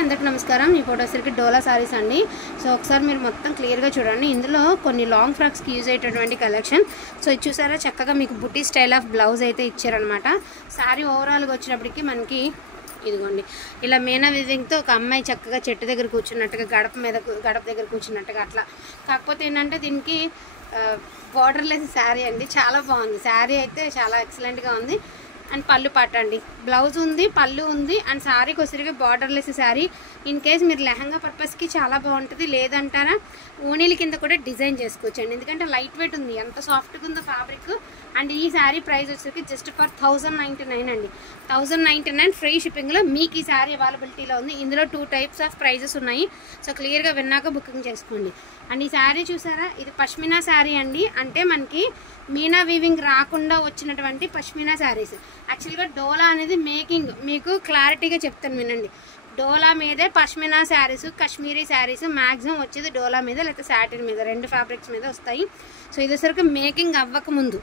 అందరికీ నమస్కారం। ఈ ఫోటో వచ్చేసరికి డోలా సారీస్ అండి। సో ఒకసారి మీరు మొత్తం క్లియర్ గా చూడండి। ఇందులో కొన్ని లాంగ్ ఫ్రాక్స్ కి యూజ్ అయ్యేటటువంటి కలెక్షన్। సో ఇది చూసారా చక్కగా మీకు బుటీ స్టైల్ ఆఫ్ బ్లౌజ్ అయితే ఇచ్చారన్నమాట। సారీ ఓవరాల్ గా వచ్చినప్పటికి మనకి ఇదిగోండి ఇలా మేనా వీవింగ్ తో ఒక అమ్మాయి చక్కగా చెట్టు దగ్గర కూర్చున్నట్టుగా గడప దగ్గర కూర్చున్నట్టుగా అట్లా। కాకపోతే ఏంటంటే దీనికి బోర్డర్ లెస్ సారీ అండి, చాలా బాగుంది। సారీ అయితే చాలా ఎక్సలెంట్ గా ఉంది। అండ్ పళ్ళు పాట అండి, బ్లౌజ్ ఉంది, పళ్ళు ఉంది, అండ్ సారీకి వచ్చరికి బార్డర్లెస్ సారీ। ఇన్ కేస్ మీరు లెహంగా పర్పస్కి చాలా బాగుంటుంది, లేదంటారా ఓనీల కింద కూడా డిజైన్ చేసుకోవచ్చండి। ఎందుకంటే లైట్ వెయిట్ ఉంది, ఎంత సాఫ్ట్గా ఉందో ఫ్యాబ్రిక్। అండ్ ఈ శారీ ప్రైస్ వచ్చరికి జస్ట్ ఫర్ 1099 అండి, 1099 ఫ్రీ షిప్పింగ్లో మీకు ఈ శారీ అవైలబిలిటీలో ఉంది। ఇందులో 2 టైప్స్ ఆఫ్ ప్రైజెస్ ఉన్నాయి, సో క్లియర్గా విన్నాక బుకింగ్ చేసుకోండి। అండ్ ఈ శారీ చూసారా, ఇది పష్మినా శారీ అండి, అంటే మనకి మీనా వీవింగ్ రాకుండా వచ్చినటువంటి పష్మినా శారీస్। యాక్చువల్గా డోలా అనేది మేకింగ్ మీకు క్లారిటీగా చెప్తాను వినండి। డోలా మీదే పష్మినా శారీస్, కాశ్మీరీ శారీస్ మ్యాక్సిమం వచ్చేది డోలా మీద లేకపోతే సాటిన్ మీద, 2 ఫ్యాబ్రిక్స్ మీద వస్తాయి। సో ఇది వచ్చరికి మేకింగ్ అవ్వకముందు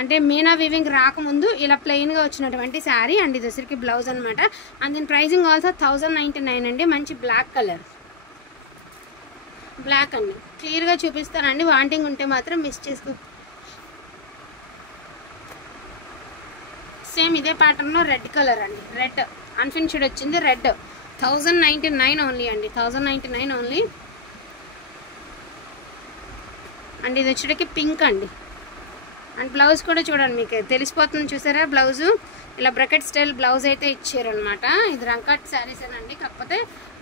అంటే మీనా వీవింగ్ రాకముందు ఇలా ప్లెయిన్గా వచ్చినటువంటి శారీ అండ్ ఇది వచ్చరికి బ్లౌజ్ అనమాట। అండ్ దీని ప్రైజింగ్ ఆల్సో 1099 అండి। మంచి బ్లాక్ కలర్, బ్లాక్ అండి, క్లియర్గా చూపిస్తానండి, వాంటింగ్ ఉంటే మాత్రం మిస్ చేసుకో। సేమ్ ఇదే ప్యాటర్న్లో రెడ్ కలర్ అండి, రెడ్ అన్ఫినిష్డ్ వచ్చింది, రెడ్ 1099 ఓన్లీ అండి, 1099 ఓన్లీ। అండ్ ఇది వచ్చేటికి పింక్ అండి। అండ్ బ్లౌజ్ కూడా చూడండి, మీకు తెలిసిపోతుంది చూసారా, బ్లౌజు ఇలా బ్రకెట్ స్టైల్ బ్లౌజ్ అయితే ఇచ్చారనమాట। ఇది రంకట్ శారీస్ అండి, కాకపోతే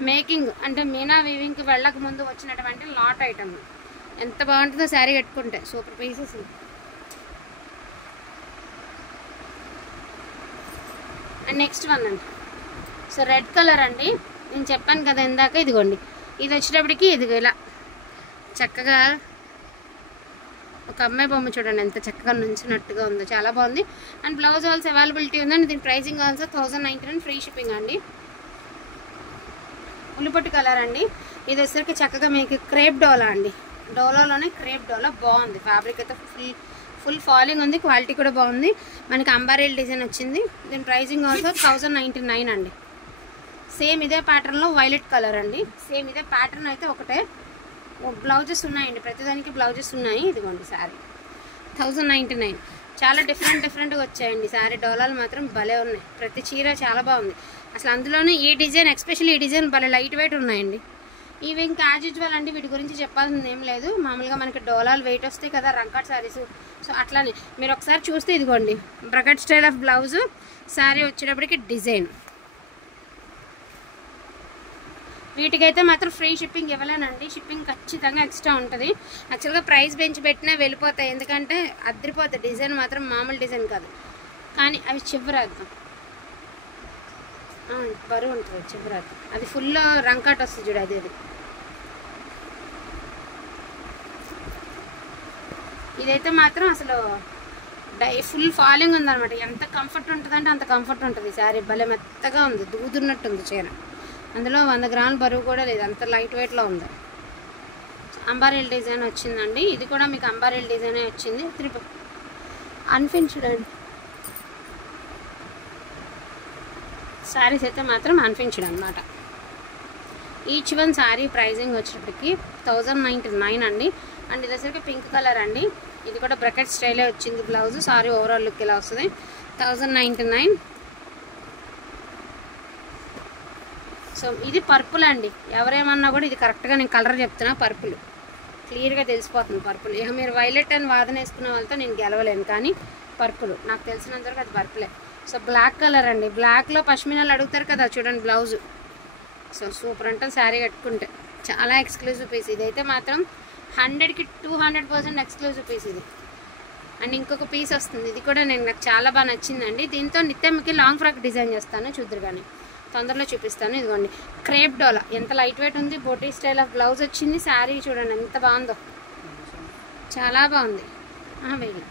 మేకింగ్ అంటే మీనా వీవింగ్కి వెళ్ళక ముందు వచ్చినటువంటి లాట్ ఐటమ్। ఎంత బాగుంటుందో శారీ కట్టుకుంటే, super pieces. And next one అండి, సో రెడ్ కలర్ అండి, నేను చెప్పాను కదా ఇందాక, ఇదిగోండి ఇది వచ్చేటప్పటికి ఇది ఇలా చక్కగా ఒక అమ్మాయి బొమ్మ చూడండి ఎంత చక్కగా నుంచినట్టుగా ఉందో, చాలా బాగుంది। అండ్ బ్లౌజ్ ఆల్సో అవైలబిలిటీ ఉందండి, దీని ప్రైజింగ్ ఆల్సో 1099 ఫ్రీ షిప్పింగ్ అండి। ఉల్లిపొట్టు కలర్ అండి, ఇది వచ్చేసరికి చక్కగా మీకు క్రేప్ డోలా అండి, డోలాలోనే క్రేప్ డోలా బాగుంది, ఫ్యాబ్రిక్ అయితే ఫుల్ ఫాలింగ్ ఉంది, క్వాలిటీ కూడా బాగుంది। మనకి అంబారీల్ డిజైన్ వచ్చింది, దీని ప్రైజింగ్ ఆల్సో 1099 అండి। సేమ్ ఇదే ప్యాటర్న్లో వైలెట్ కలర్ అండి, సేమ్ ఇదే ప్యాటర్న్ అయితే ఒకటే, బ్లౌజెస్ ఉన్నాయండి, ప్రతిదానికి బ్లౌజెస్ ఉన్నాయి। ఇదిగోండి శారీ 1099, చాలా డిఫరెంట్గా వచ్చాయండి శారీ। డోలాలు మాత్రం భలే ఉన్నాయి, ప్రతి చీర చాలా బాగుంది అసలు। అందులోనే ఈ డిజైన్, ఎస్పెషల్లీ ఈ డిజైన్ భలే లైట్ వెయిట్ ఉన్నాయండి। ఇవి ఇంకా యాజ్ యూజువల్ అండి, వీటి గురించి చెప్పాల్సింది ఏం లేదు, మామూలుగా మనకి డోలాలు వెయిట్ వస్తాయి కదా రంకట్ శారీస్, సో అట్లానే మీరు ఒకసారి చూస్తే ఇదిగోండి bracket style of blouse, sari వచ్చేటప్పటికి డిజైన్। వీటికైతే మాత్రం ఫ్రీ షిప్పింగ్ ఇవ్వలేనండి, షిప్పింగ్ ఖచ్చితంగా ఎక్స్ట్రా ఉంటుంది। యాక్చువల్గా ప్రైస్ పెంచి పెట్టినా వెళ్ళిపోతాయి, ఎందుకంటే అద్దరిపోతాయి, డిజైన్ మాత్రం మామూలు డిజైన్ కాదు, కానీ అవి చివరాద్దాం బరువు ఉంటుంది, చివరాద్దాం అది ఫుల్ రంకట్ వస్తుంది చూడు, అది ఇదైతే మాత్రం అసలు ఫుల్ ఫాలింగ్ ఉందన్నమాట, ఎంత కంఫర్ట్ ఉంటుందంటే అంత కంఫర్ట్ ఉంటుంది శారీ, భలే మెత్తగా ఉంది, దూదున్నట్టుంది చీర, అందులో 100 గ్రాముల బరువు కూడా లేదు, అంత లైట్ వెయిట్లో ఉంది। అంబారీల్ డిజైన్ వచ్చిందండి, ఇది కూడా మీకు అంబారీల్ డిజైనే వచ్చింది, అన్ఫినిష్డ్ అండి శారీస్ అయితే మాత్రం అన్ఫినిష్డ్ అనమాట। ఈచ్ వన్ శారీ ప్రైజింగ్ వచ్చేటప్పటికి 1099 అండి। అండ్ ఇది వచ్చరికి పింక్ కలర్ అండి, ఇది కూడా బ్రకెట్ స్టైలే వచ్చింది బ్లౌజ్, సారీ ఓవరాల్ లుక్ ఇలా వస్తుంది, 1099। సో ఇది పర్పుల్ అండి, ఎవరేమన్నా కూడా ఇది కరెక్ట్గా నేను కలర్ చెప్తున్నా, పర్పుల్ క్లియర్గా తెలిసిపోతుంది పర్పుల్। ఇక మీరు వైలెట్ అని వాదన వేసుకున్న వాళ్ళతో నేను గెలవలేను, కానీ పర్పుల్ నాకు తెలిసినంతవరకు అది పర్పులే। సో బ్లాక్ కలర్ అండి, బ్లాక్లో పష్మినాలు అడుగుతారు కదా చూడండి బ్లౌజు, సో సూపర్ ఉంటుంది శారీ కట్టుకుంటే, చాలా ఎక్స్క్లూజివ్ పీస్ ఇదైతే మాత్రం 100కి 200% ఎక్స్క్లూజివ్ పీస్ ఇది। అండ్ ఇంకొక పీస్ వస్తుంది, ఇది కూడా నాకు చాలా బాగా నచ్చిందండి, దీంతో నిత్యంకి లాంగ్ ఫ్రాక్ డిజైన్ చేస్తాను, చూద్దరు కానీ తొందరలో చూపిస్తాను। ఇదిగోండి క్రేప్ డోలా, ఎంత లైట్ వెయిట్ ఉంది, బోటీ స్టైల్ ఆఫ్ బ్లౌజ్ వచ్చింది, శారీ చూడండి ఎంత బాగుందో, చాలా బాగుంది। వెయ్యి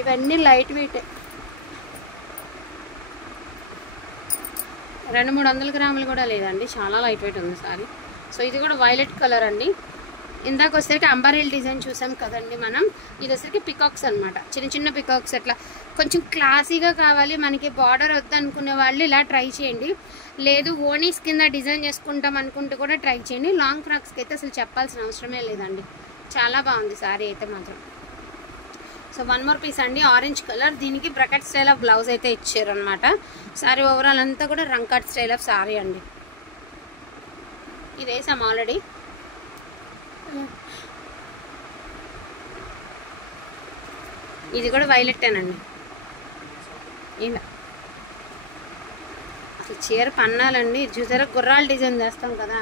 ఇవన్నీ లైట్ వెయిట్, 200-300 గ్రాములు కూడా లేదండి, చాలా లైట్ వెయిట్ ఉంది శారీ। సో ఇది కూడా వైలెట్ కలర్ అండి, ఇందాక వచ్చేసరికి అంబారిల్ డిజైన్ చూసాం కదండి మనం. ఇది వచ్చేసరికి పికాక్స్ అనమాట, చిన్న చిన్న పికాక్స్. అట్లా కొంచెం క్లాసీగా కావాలి మనకి, బార్డర్ వద్దు అనుకునే వాళ్ళు ఇలా ట్రై చేయండి. లేదు ఓనీస్ కింద డిజైన్ చేసుకుంటాం అనుకుంటూ కూడా ట్రై చేయండి. లాంగ్ ఫ్రాక్స్కి అయితే అసలు చెప్పాల్సిన అవసరమే లేదండి, చాలా బాగుంది సారీ అయితే మాత్రం. సో 1 మోర్ పీస్ అండి, ఆరెంజ్ కలర్. దీనికి బ్రకెట్ స్టైల్ ఆఫ్ బ్లౌజ్ అయితే ఇచ్చారు అనమాట. సారీ ఓవరాల్ అంతా కూడా రంకట్ స్టైల్ ఆఫ్ సారీ అండి. ఇది వేసాం ఆల్రెడీ. ఇది కూడా వైలెట్టేనండి. ఇలా అసలు చీర పన్నాలండి. చూసారా గుర్రాల డిజైన్ చేస్తాం కదా,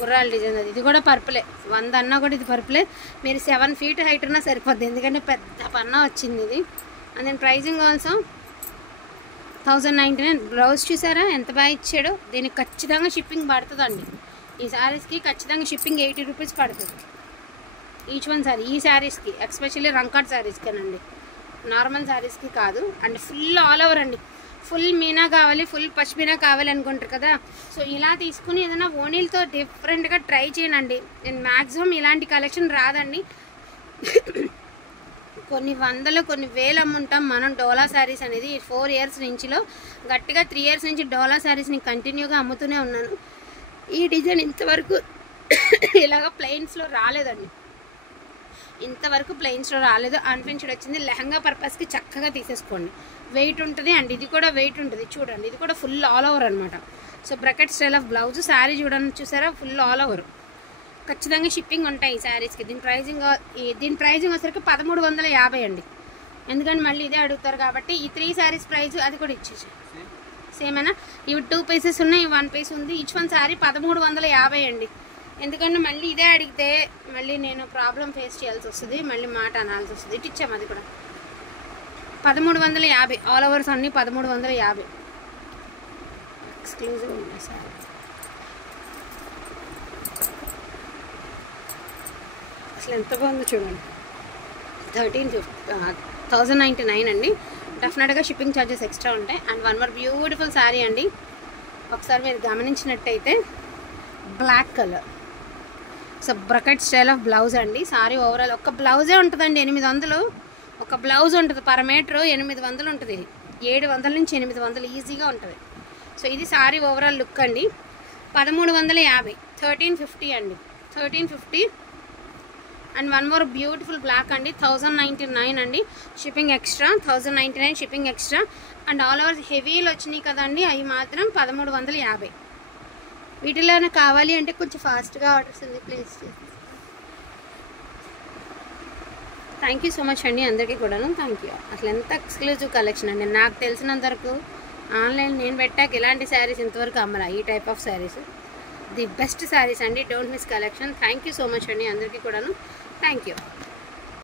గుర్రాల డిజైన్ అది. ఇది కూడా పర్పులే, 100 అన్నా కూడా ఇది పర్పులే. మీరు 7 feet హైట్ ఉన్నా సరిపోద్ది, ఎందుకంటే పెద్ద పన్నా వచ్చింది ఇది. And then pricing also 1099. Blouse చూసారా ఎంత బాగా ఇచ్చాడు. దీనికి ఖచ్చితంగా షిప్పింగ్ పడుతుందండి. ఈ శారీస్కి ఖచ్చితంగా షిప్పింగ్ 80 రూపీస్ పడుతుంది ఈచ్ వన్ శారీ. ఈ శారీస్కి ఎస్పెషల్లీ రంకాట్ శారీస్కేనండి, నార్మల్ శారీస్కి కాదు. అండ్ ఫుల్ ఆల్ ఓవర్ అండి, ఫుల్ మీనా కావాలి, ఫుల్ పష్మీనా కావాలి అనుకుంటారు కదా. సో ఇలా తీసుకుని ఏదైనా ఓనీలతో డిఫరెంట్గా ట్రై చేయనండి. నేను మ్యాక్సిమం ఇలాంటి కలెక్షన్ రాదండి. కొన్ని వందలు కొన్ని వేలు అమ్ముంటాం మనం డోలా శారీస్ అనేది. 4 years నుంచిలో గట్టిగా 3 years నుంచి డోలా శారీస్ని కంటిన్యూగా అమ్ముతూనే ఉన్నాను. ఈ డిజైన్ ఇంతవరకు ఇలాగ ప్లెయిన్స్లో రాలేదండి, ఇంతవరకు ప్లెయిన్స్లో రాలేదు. అనిపించడం వచ్చింది. లెహంగా పర్పస్కి చక్కగా తీసేసుకోండి, వెయిట్ ఉంటుంది. అండ్ ఇది కూడా వెయిట్ ఉంటుంది చూడండి. ఇది కూడా ఫుల్ ఆల్ ఓవర్ అనమాట. So bracket style of blouse. Sari చూడండి, చూసారా ఫుల్ ఆల్ ఓవర్. ఖచ్చితంగా షిప్పింగ్ ఉంటాయి ఈ శారీస్కి. దీని ప్రైజింగ్ వచ్చరికి 1350 అండి. ఎందుకంటే మళ్ళీ ఇదే అడుగుతారు కాబట్టి ఈ 3 శారీస్ ప్రైజ్ అది కూడా ఇచ్చేసి సేమేనా. ఇవి 2 pieces ఉన్నాయి, 1 piece ఉంది. ఈచ్ వన్ శారీ 1350 అండి. ఎందుకంటే మళ్ళీ ఇదే అడిగితే మళ్ళీ నేను ప్రాబ్లం ఫేస్ చేయాల్సి వస్తుంది, మళ్ళీ మాట అనాల్సి వస్తుంది. ఇటు ఇచ్చాము అది కూడా 1350. ఆల్ ఓవర్స్ అన్నీ 1350. ఎక్స్క్లూజివ్ ఉన్నాయి సార్. అసలు ఎంత బాగుందో చూడండి. 1099 అండి. డెఫినెట్గా షిప్పింగ్ ఛార్జెస్ ఎక్స్ట్రా ఉంటాయి. అండ్ 1 more బ్యూటిఫుల్ శారీ అండి. ఒకసారి మీరు గమనించినట్టయితే black colour. So bracket style of blouse అండి. సారీ ఓవరాల్ ఒక బ్లౌజే ఉంటుందండి, 800. ఒక బ్లౌజ్ ఉంటుంది పర్ మీటర్ 800 ఉంటుంది. 700 నుంచి 800 ఈజీగా ఉంటుంది. సో ఇది సారీ ఓవరాల్ లుక్ అండి. 1350, 1350 అండి, 1350. అండ్ 1 more బ్యూటిఫుల్ బ్లాక్ అండి, 1099 అండి. Shipping extra 1099 shipping extra. And all over హెవీలు వచ్చినాయి కదండి, అవి మాత్రం 1350. వీటిలోనే కావాలి అంటే కొంచెం ఫాస్ట్గా ఆర్డర్స్ ఉంది please. Thank you so much అండి అందరికీ కూడాను. Thank you. అసలు ఎంత ఎక్స్క్లూజివ్ కలెక్షన్ అండి. నాకు తెలిసినంత వరకు ఆన్లైన్ నేను పెట్టాక ఇలాంటి శారీస్ ఇంతవరకు అమ్మరా. ఈ type of saris the best saris అండి. Don't miss collection. Thank you so much అండి అందరికీ కూడాను. Thank you.